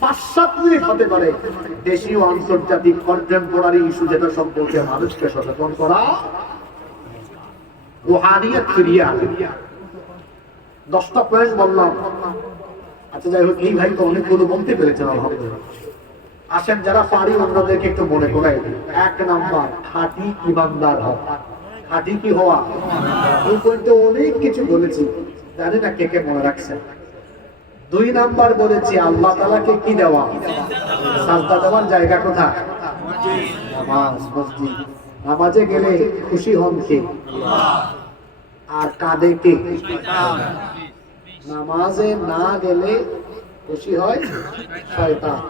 5-7 minute হতে পারে দেশীয় আন্তর্জাতিক কন্টেম্পোরারি ইস্যু যেটা সম্পর্কে মানুষকে সচেতন করা, রুহানিয়ত ফিরিয়ে আনা। 10টা পয়েন্ট বললাম। আচ্ছা যাই হোক, এই ভাই তো অনেকগুলো বলতে পেরেছেন আলহামদুলিল্লাহ। আসেন যারা পারি অন্যদেরকে একটু মনে করাই দিই। 1 নাম্বার, খাঁটি ইমানদার হওয়া। খাঁটি কি হওয়া? এই পয়েন্টে অনেক কিছু বলেছি, জানি না কে কে মনে রাখছেন। 2 নাম্বার বলেছি আল্লাহ তাআলাকে কি দেওয়া? সাজদা দেওয়ার জায়গা কোথায়? নামাজ, মসজিদ। নামাজে গেলে খুশি হন কে? আর কাঁদে কে? নামাজে না গেলে খুশি হয় শয়তান,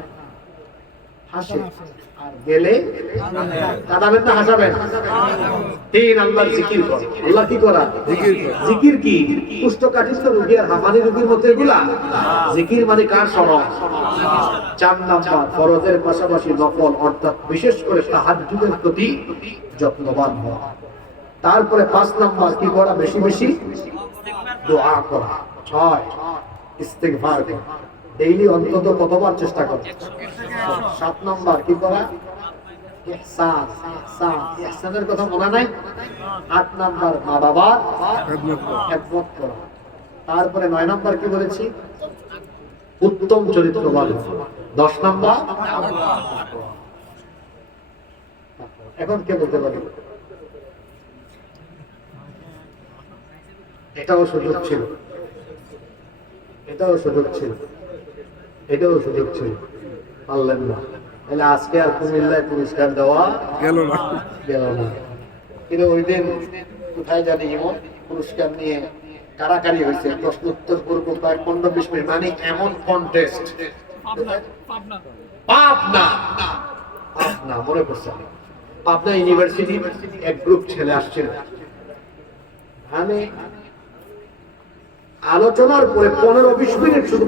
হাসে, আর গেলে কাঁদাবেন না হাসাবেন? 3 আল্লাহর জিকির কর। আল্লাহ কি করা? জিকির কি? কুষ্ঠকাঠিন্য রোগী আর হাঁপানি রোগীর মধ্যে এগুলা জিকির মানে কার স্মরণ? 4 নাম্বার, ফরজের পাশাপাশি নফল অর্থাৎ বিশেষ করে তাহাজ্জুদের প্রতি যত্নবান হওয়া। তারপরে 5 নাম্বার কি করা? বেশি বেশি দোয়া করা। 6 ইস্তিগফার করা। ডেইলি অন্তত কতবার চেষ্টা করা? 7 নাম্বার কি করা? ইহসান। ইহসানের কথা মনে নাই? 8 নাম্বার মা বাবার খেদমত করা। তারপরে 9 নাম্বার কি বলেছি? উত্তম চরিত্রবান। 10 নাম্বার। এখন কে বলতে পারে? এটাও সুযোগ ছিল, এটাও সুযোগ ছিল, এটাও সুযোগ ছিল, পারলেন না। তাহলে আজকে আর কুমিল্লায় পুরস্কার দেওয়া গেল না। কিন্তু ওই দিন কোথায় জানি এমন পুরস্কার নিয়ে কারাকারি হয়েছে, প্রশ্ন উত্তর পূর্ব প্রায় 15-20 মিনিট, মানে এমন কন্টেস্ট। পাবনা মনে করছে, পাবনা ইউনিভার্সিটি এক গ্রুপ ছেলে আসছিল। মানে আলোচনার পরে 15-20 মিনিট শুধু